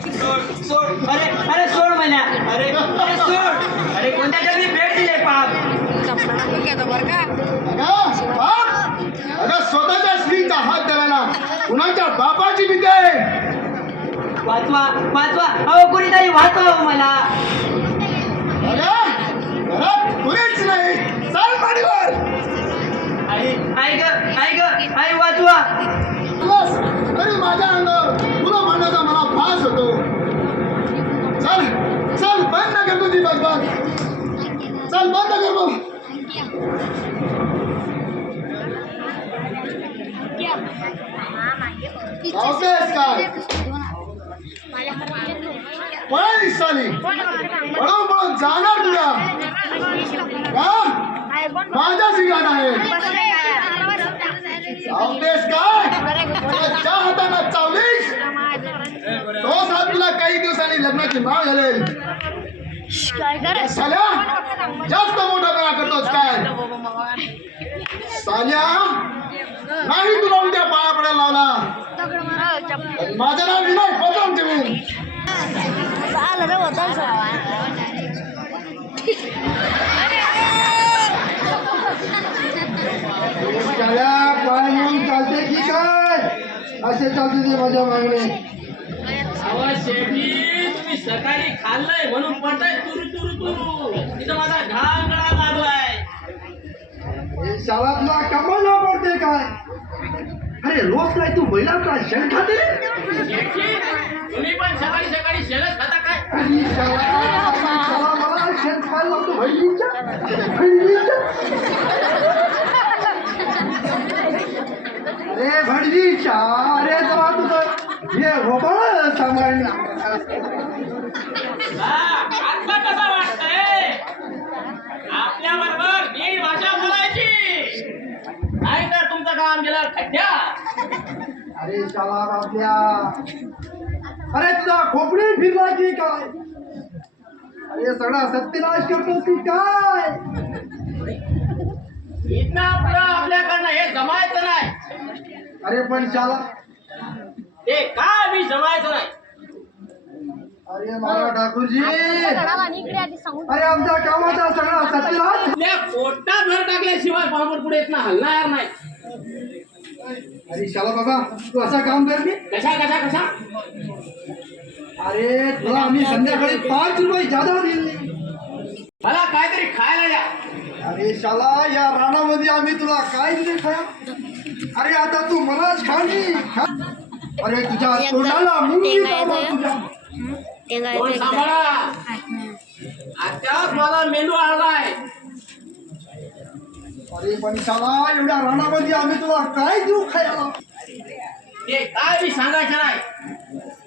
सोड सोड अरे अरे सोड म्हणा अरे अरे सोड अरे कोणत्या जगी भेट दिले पाप अगं स्वतःच्या स्त्रीचा हात धरायला कुणाच्या बापाची भीती आहे? वाचवा वाचवा अहो कोणीतरी वाचवा मला. अगं घरात कुणीच नाही, चाल पाठीवर. आई आई ग आई वाचवा. बस तरी माझ्या अंगावर तुला म्हणण्याचा मला भास होतो. चल चल बंद कर तुझी बगबग, चल बंद कर बघ. लावतेस काय पळ साली, पळून पळून जाणार तुला का? माझा सिंगार आहे. लावतेस काय? ज्या हाताला चावलीस तोच हात तुला काही दिवसांनी लग्नाची माळ घालेल. साल्या जास्त मोठा करा करतोस काय? साल्या नाही तुला उद्या पाया पडायला लावला. माझं नाव विनय पटवून ठेवीन. पाय म्हणून चालते की काय? असे चालते ते माझ्या मागणे. तुम्ही सकाळी खाल्लंय म्हणून पडताय तुरु तुरु तुरु. तिथं माझा घाम गळा लागलाय. शाळा तुला कमाला पडते काय? अरे रोज काय तू महिलांचा शेण खाते? तुम्ही पण सकाळी सकाळी शेणच खाता काय? शाळा मला शेण खायला लावतो बहिणीच्या. अरे भडजीच्या, अरे तेव्हा तुझं हे होबळ सांभाळणं. आता कसं वाटतंय आपल्या बरोबर नीट भाषा बोलायची, नाही तर तुमचं काम गेलं खड्ड्यात. अरे शाळा आपल्या, अरे तुझा खोपडी फिरला की काय? अरे सगळा सत्यनाश करतो की काय? इथनं पुढं आपल्याकडनं हे जमायचं नाही. अरे पण शाला, ते काय मी जमायचं नाही. अरे मला ठाकूरजी, अरे आमच्या कामाचा सगळा सत्यनाश. आपल्या पोटात भर टाकल्याशिवाय बरोबर पुढे येत ना हलणार नाही. अरे शाला बाबा, तू असा काम कर की. कशा कशा कशा अरे तुला आम्ही संध्याकाळी 5 रुपये जादा दिले. मला काहीतरी खायला द्या. अरे शाला, या रानामध्ये आम्ही तुला काय दिले खाया? अरे आता तू मलाच खाली. अरे तुझ्या तोंडाला मुंगी लावा तुझ्या. कोण सांभाळा, आत्याच मला मेंदू आणलाय. अरे पण शाला, एवढ्या रानामध्ये आम्ही तुला काय देऊ खायला? ते काय मी सांगायचं नाही.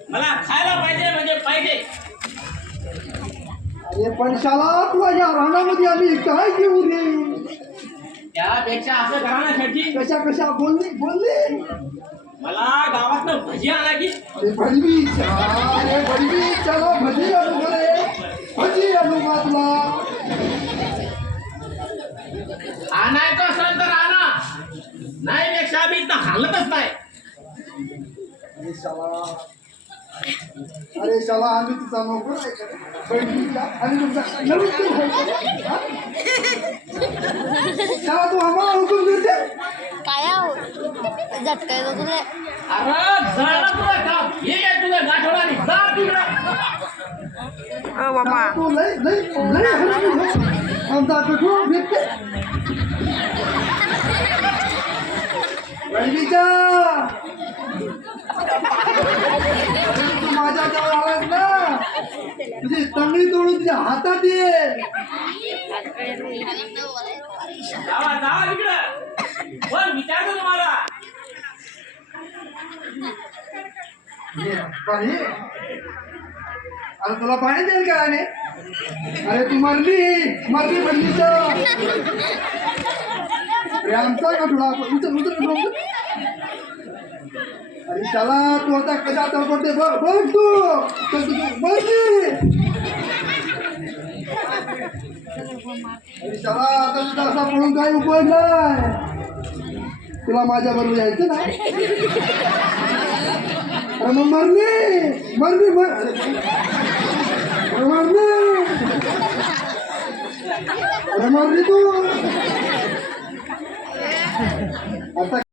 मला खायला पाहिजे म्हणजे पाहिजे. अरे पण शाला, तुला या रानामध्ये आम्ही काय देऊ रे? त्यापेक्षा असं करा ना शेठजी, कशा कशा बोलली मला गावातनं भजी आणा की. अरे भडवी, अरे भडवी, चलो भजी आणू रे, भजी आणू का तुला? आणायचं असेल तर आणा, नाही पेक्षा मी इथं हालतच नाही. अरे शाला, आम्ही तुझा नोकर आहे का? बहिणीचा आणि तुमचा नवीन तू आहे का? शाला, तू आम्हाला हुकूम देते काय झटकाय तुझे. अरे जळलं तुझं काम, हे काय तुझं गाठोडाने जा तिकडं. बाबा तू लय लय लय हलकी हो. आमचा कठोर भेटते बहिणीचा. तू माझ्या जवळ आलास ना, तुझी तंगडी तोडून तुझ्या हातात येईल. जावा जावा तिकडं. पण विचारतो तुम्हाला, पाणी, अरे तुला पाणी देईल का? अरे तू मरली बहिणीचा. अरे आमचा का थोडा उचल उचल उचल. अरे शाला, तू आता कशा पडते बघ तू. मरली. अरे शाला, आता तुझा असा पडून काही उपयोग नाही. तुला माझ्या बरोबर यायचं ना? अरे मग मरणे मरणे मरणे अरे मरणे तू आता